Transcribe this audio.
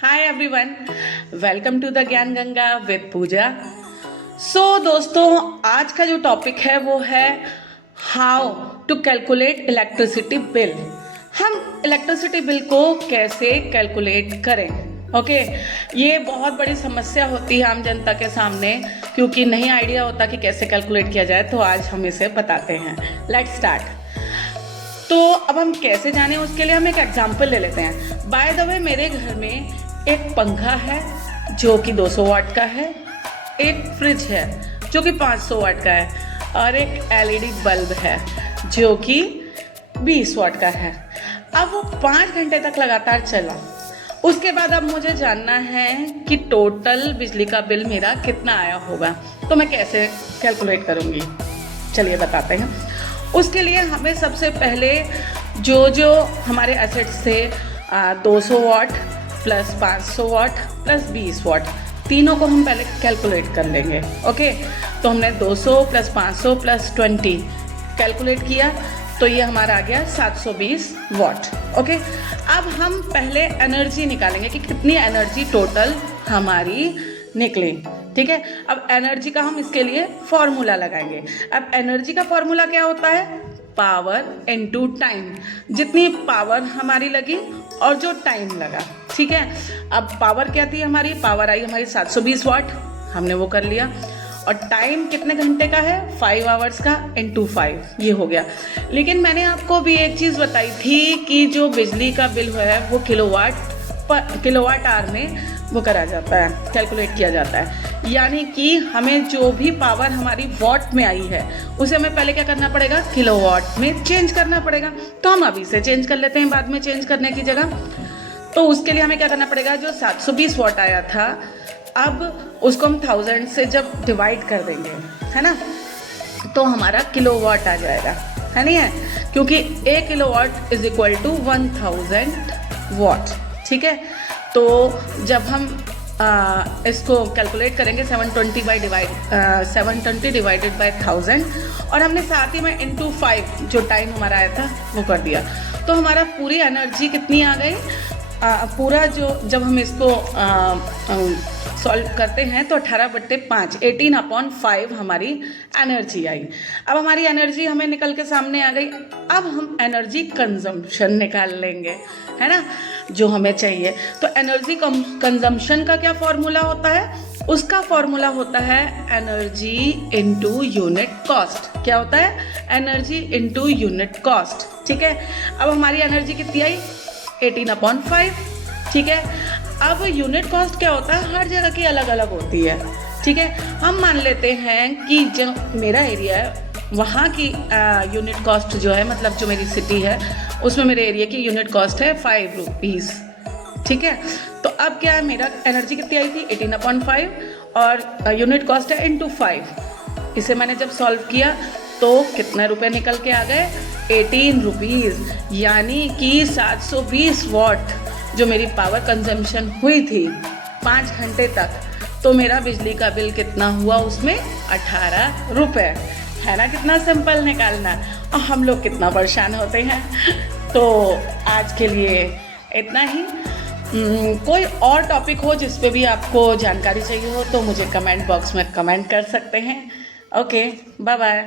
Hi everyone, welcome to the Gyan Ganga with पूजा। दोस्तों, आज का जो टॉपिक है वो है how to calculate electricity bill. हम इलेक्ट्रिसिटी बिल को कैसे कैलकुलेट करें। ये बहुत बड़ी समस्या होती है आम जनता के सामने, क्योंकि नहीं आइडिया होता कि कैसे कैलकुलेट किया जाए। तो आज हम इसे बताते हैं। Let's start. तो अब हम कैसे जाने, उसके लिए हम एक एग्जाम्पल ले लेते हैं। बाय द वे, मेरे घर में एक पंखा है जो कि 200 वाट का है, एक फ्रिज है जो कि 500 वाट का है, और एक एलईडी बल्ब है जो कि 20 वाट का है। अब वो 5 घंटे तक लगातार चला। उसके बाद अब मुझे जानना है कि टोटल बिजली का बिल मेरा कितना आया होगा। तो मैं कैसे कैलकुलेट करूँगी, चलिए बताते हैं। उसके लिए हमें सबसे पहले जो हमारे एसेट्स थे 200 वाट प्लस 500 वाट प्लस 20 वाट, तीनों को हम पहले कैलकुलेट कर लेंगे। तो हमने 200 प्लस 500 प्लस 20 कैलकुलेट किया, तो ये हमारा आ गया 720 वाट। अब हम पहले एनर्जी निकालेंगे कि कितनी एनर्जी टोटल हमारी निकली। ठीक है, अब एनर्जी का हम इसके लिए फॉर्मूला लगाएंगे। अब एनर्जी का फॉर्मूला क्या होता है? Power into time. जितनी पावर हमारी लगी और जो टाइम लगा। ठीक है, अब पावर क्या थी हमारी? पावर आई हमारी 720 वाट, हमने वो कर लिया। और टाइम कितने घंटे का है? 5 आवर्स का इनटू 5, ये हो गया। लेकिन मैंने आपको भी एक चीज़ बताई थी कि जो बिजली का बिल है वो किलोवाट आवर में वो करा जाता है, कैलकुलेट किया जाता है। यानी कि हमें जो भी पावर हमारी वॉट में आई है उसे हमें पहले क्या करना पड़ेगा? किलोवाट में चेंज करना पड़ेगा। तो हम अभी से चेंज कर लेते हैं, बाद में चेंज करने की जगह। तो उसके लिए हमें क्या करना पड़ेगा? जो 720 वाट आया था, अब उसको हम 1000 से जब डिवाइड कर देंगे, है ना, तो हमारा किलोवाट आ जाएगा, है नहीं है? क्योंकि 1 किलोवाट इज इक्वल टू 1000 वाट। ठीक है, तो जब हम इसको कैलकुलेट करेंगे 720 डिवाइडेड बाय 1000, और हमने साथ ही में इनटू 5 जो टाइम हमारा आया था वो कर दिया, तो हमारा पूरी एनर्जी कितनी आ गई? पूरा जब हम इसको सॉल्व करते हैं तो 18/5 18/5 हमारी एनर्जी आई। अब हमारी एनर्जी हमें निकल के सामने आ गई। अब हम एनर्जी कंजम्पशन निकाल लेंगे, है ना, जो हमें चाहिए। तो एनर्जी कंजम्पशन का क्या फॉर्मूला होता है? उसका फॉर्मूला होता है एनर्जी इनटू यूनिट कॉस्ट। क्या होता है? Energy into unit cost. ठीक है, अब हमारी एनर्जी कितनी आई? 18/5। ठीक है, अब यूनिट कॉस्ट क्या होता है? हर जगह की अलग अलग होती है। ठीक है, हम मान लेते हैं कि जो मेरा एरिया है वहाँ की यूनिट कॉस्ट जो है, मतलब जो मेरी सिटी है उसमें मेरे एरिया की यूनिट कॉस्ट है 5 रुपीज़। ठीक है, तो अब क्या है, मेरा एनर्जी कितनी आई थी? 18/5, और यूनिट कॉस्ट है इनटू 5। इसे मैंने जब सॉल्व किया तो कितने रुपए निकल के आ गए? 18 रुपीज़। यानी कि 720 वाट जो मेरी पावर कंजम्पशन हुई थी 5 घंटे तक, तो मेरा बिजली का बिल कितना हुआ उसमें? 18 रुपये। है ना, कितना सिंपल निकालना, और हम लोग कितना परेशान होते हैं। तो आज के लिए इतना ही। कोई और टॉपिक हो जिस पे भी आपको जानकारी चाहिए हो तो मुझे कमेंट बॉक्स में कमेंट कर सकते हैं। Okay, bye bye.